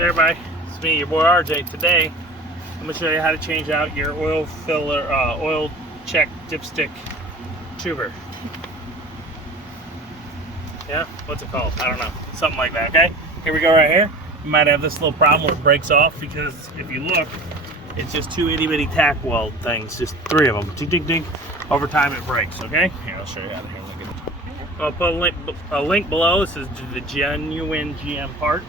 Hey everybody, it's me, your boy RJ. Today, I'm going to show you how to change out your oil filler, oil check dipstick tuber. Yeah, what's it called? I don't know. Something like that, okay? Here we go right here. You might have this little problem where it breaks off because if you look, it's just two itty bitty tack weld things, just three of them. Ding, ding, ding. Over time it breaks, okay? Here, I'll show you how to handle it. I'll put a link below. This is the genuine GM part.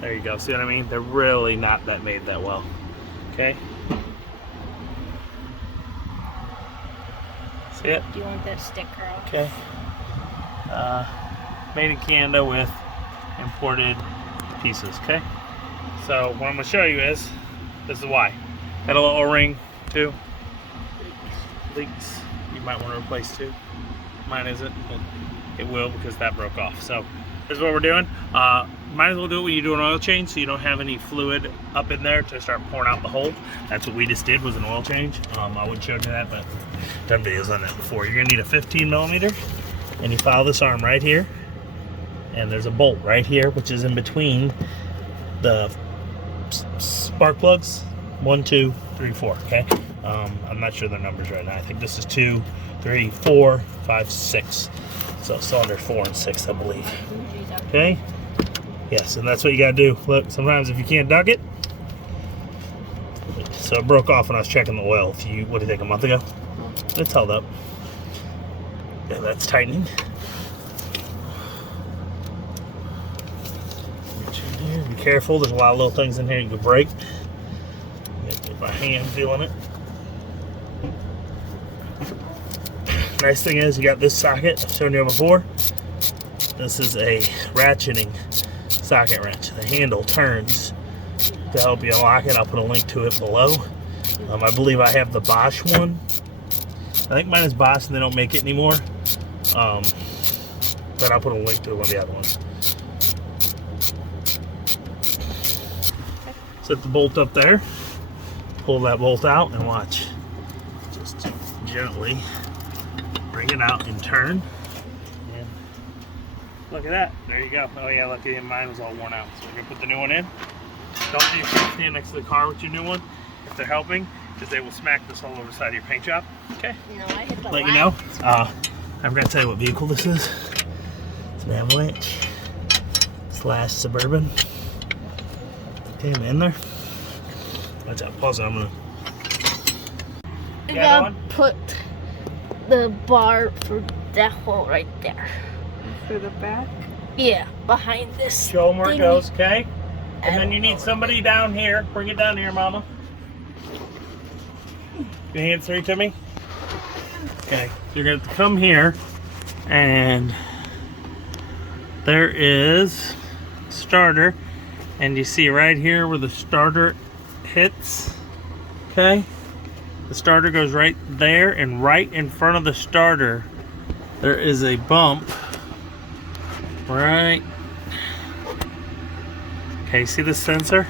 There you go. See what I mean? They're really not that made that well. Okay. See it? Do you want that sticker off? Okay. Made in Canada with imported pieces. Okay. So what I'm gonna show you is this is why. Got a little O-ring too. Leaks. You might want to replace too. Mine isn't, but it will because that broke off. So here's what we're doing. Might as well do it when you do an oil change so you don't have any fluid up in there to start pouring out the hole. That's what we just did, was an oil change. I wouldn't show you that, but I've done videos on that before. You're gonna need a 15 millimeter and you follow this arm right here. And there's a bolt right here, which is in between the spark plugs. 1, 2, 3, 4, okay? I'm not sure the numbers right now. I think this is 2, 3, 4, 5, 6. So cylinder 4 and 6, I believe. Okay? Yes, and that's what you gotta do. Look, sometimes if you can't duck it, so it broke off when I was checking the oil. What do you think, a month ago? It's held up. Yeah, that's tightening. Be careful, there's a lot of little things in here you could break. Get my hand feeling it. Nice thing is you got this socket I've shown you before. This is a ratcheting socket wrench. The handle turns to help you unlock it. I'll put a link to it below. I believe I have the Bosch one. I think mine is Bosch and they don't make it anymore. But I'll put a link to one of the other ones. Set the bolt up there. Pull that bolt out and watch. Just gently bring it out and turn. And look at that. There you go. Oh yeah, lucky mine was all worn out. So we're gonna put the new one in. Don't stand next to the car with your new one if they're helping, because they will smack this all over the side of your paint job. Okay. No, I hit the Let you know. I forgot to tell you what vehicle this is. It's an Avalanche / Suburban. Okay, I'm in there. Watch out. Pause it. I'm gonna. I gotta put the bar for that hole right there. For the back? Yeah, behind this. Show them where it thingy. goes, okay? And then you need somebody down here. Bring it down here, Mama. Can you hand 3 to me? Okay. You're going to come here, and there is starter, and you see right here where the starter hits. Okay. The starter goes right there, and right in front of the starter, there is a bump. Right. Okay, see the sensor?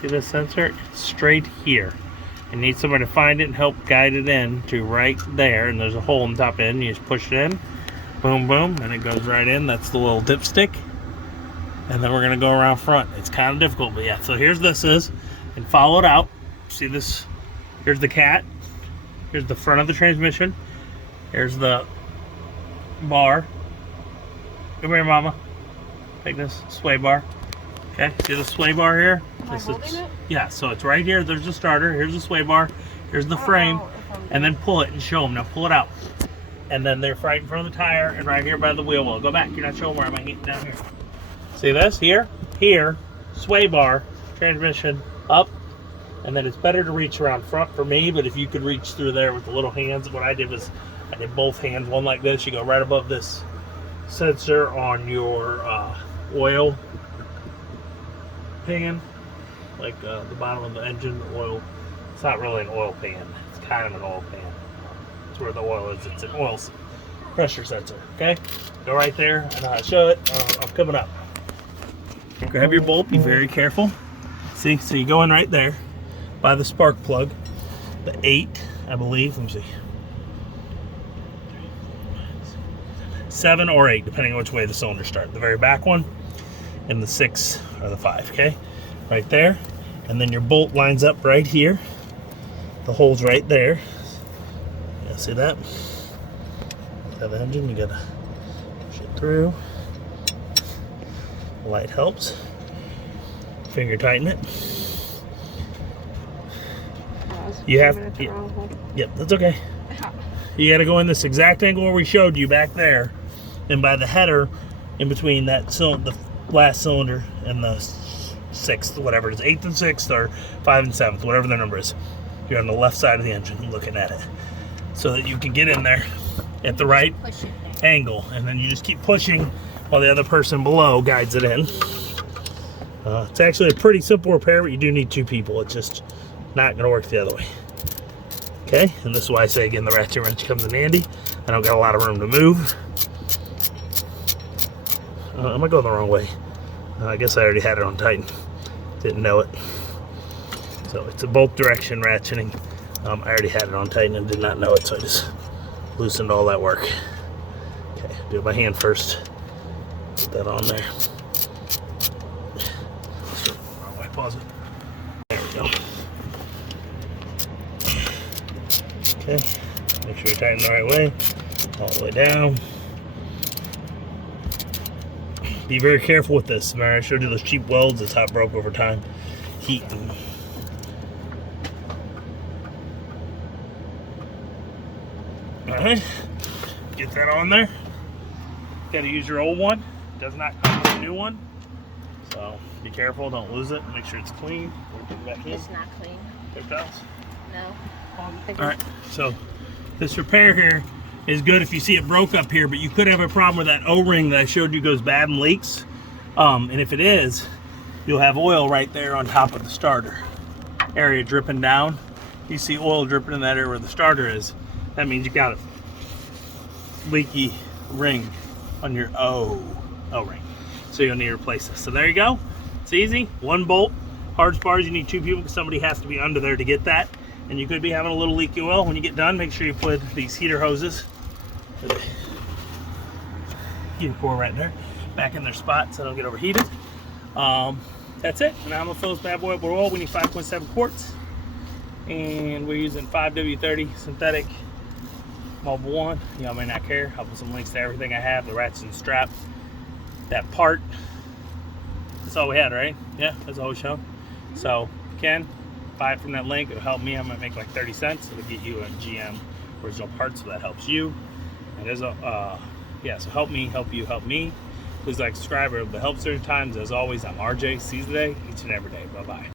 See the sensor? It's straight here. You need somebody to find it and help guide it in to right there. And there's a hole in the top end. You just push it in. Boom, boom. And it goes right in. That's the little dipstick. And then we're going to go around front. It's kind of difficult, but yeah. So here's this is. And follow it out. See this? Here's the cat. Here's the front of the transmission. Here's the bar. Come here, Mama. Take this sway bar. Okay, see the sway bar here? Am I holding it? Yeah, so it's right here. There's the starter. Here's the sway bar. Here's the frame. And then pull it and show them. Now pull it out. And then they're right in front of the tire and right here by the wheel well. Go back. You're not showing where I'm getting down here. See this? Here, sway bar, transmission, up. And then it's better to reach around front for me, but if you could reach through there with the little hands, what I did was I did both hands, one like this. You go right above this sensor on your oil pan, like the bottom of the engine, the oil. It's not really an oil pan. It's kind of an oil pan. It's where the oil is. It's an oil pressure sensor. Okay, go right there. I know how to show it. I'm coming up. Grab your bolt. Be very careful. See, so you go in right there by the spark plug, the 8, I believe. Let me see. 7 or 8, depending on which way the cylinders start. The very back one. and the 6 or the 5, okay? Right there. And then your bolt lines up right here. The hole's right there. Yeah, see that? Got the engine, you gotta push it through. The light helps. Finger tighten it. You have, yep, that's okay. You got to go in this exact angle where we showed you back there, and by the header in between that the last cylinder and the 6th, whatever it is, 8th and 6th, or 5 and 7th, whatever the number is. You're on the left side of the engine looking at it, so that you can get in there at the right angle, and then you just keep pushing while the other person below guides it in. It's actually a pretty simple repair, but you do need 2 people. It's just not going to work the other way. Okay, and this is why I say again the ratchet wrench comes in handy. I don't got a lot of room to move. I'm gonna go the wrong way. I guess I already had it on tighten. Didn't know it. So it's a both direction ratcheting. I already had it on tighten and did not know it, so I just loosened all that work. Okay, do it by hand first. Put that on there. Wrong way, pause it. There we go. Okay, make sure you tighten the right way, all the way down. Be very careful with this. Remember I showed you those cheap welds, that's how it broke over time. Heat. Alright, get that on there. Gotta use your old one. Does not come with a new one. So be careful, don't lose it. Make sure it's clean. It's not clean. Paper towels? No. Alright, so this repair here is good if you see it broke up here, but you could have a problem with that O-ring that I showed you goes bad and leaks. And if it is, you'll have oil right there on top of the starter area dripping down. You see oil dripping in that area where the starter is. That means you got a leaky ring on your O-ring. So you'll need to replace this. So there you go. It's easy. 1 bolt. Hard spars, you need 2 people because somebody has to be under there to get that. And you could be having a little leaky oil. When you get done, make sure you put these heater hoses, heater core right there, back in their spot so they don't get overheated. That's it. Now I'm gonna fill this bad boy up with oil. We need 5.7 quarts. And we're using 5W30 synthetic Mobile 1. Y'all may not care. I'll put some links to everything I have, the ratchet and strap, that part. That's all we had, right? Yeah, that's all we showed. So, Ken, buy it from that link. It'll help me. I'm gonna make like 30 cents. It'll get you a GM original part, so that helps you. And there's a yeah, so help me, help you, help me. Please like, subscribe, or the help certain times. As always, I'm RJ. See you today, each and every day. Bye bye.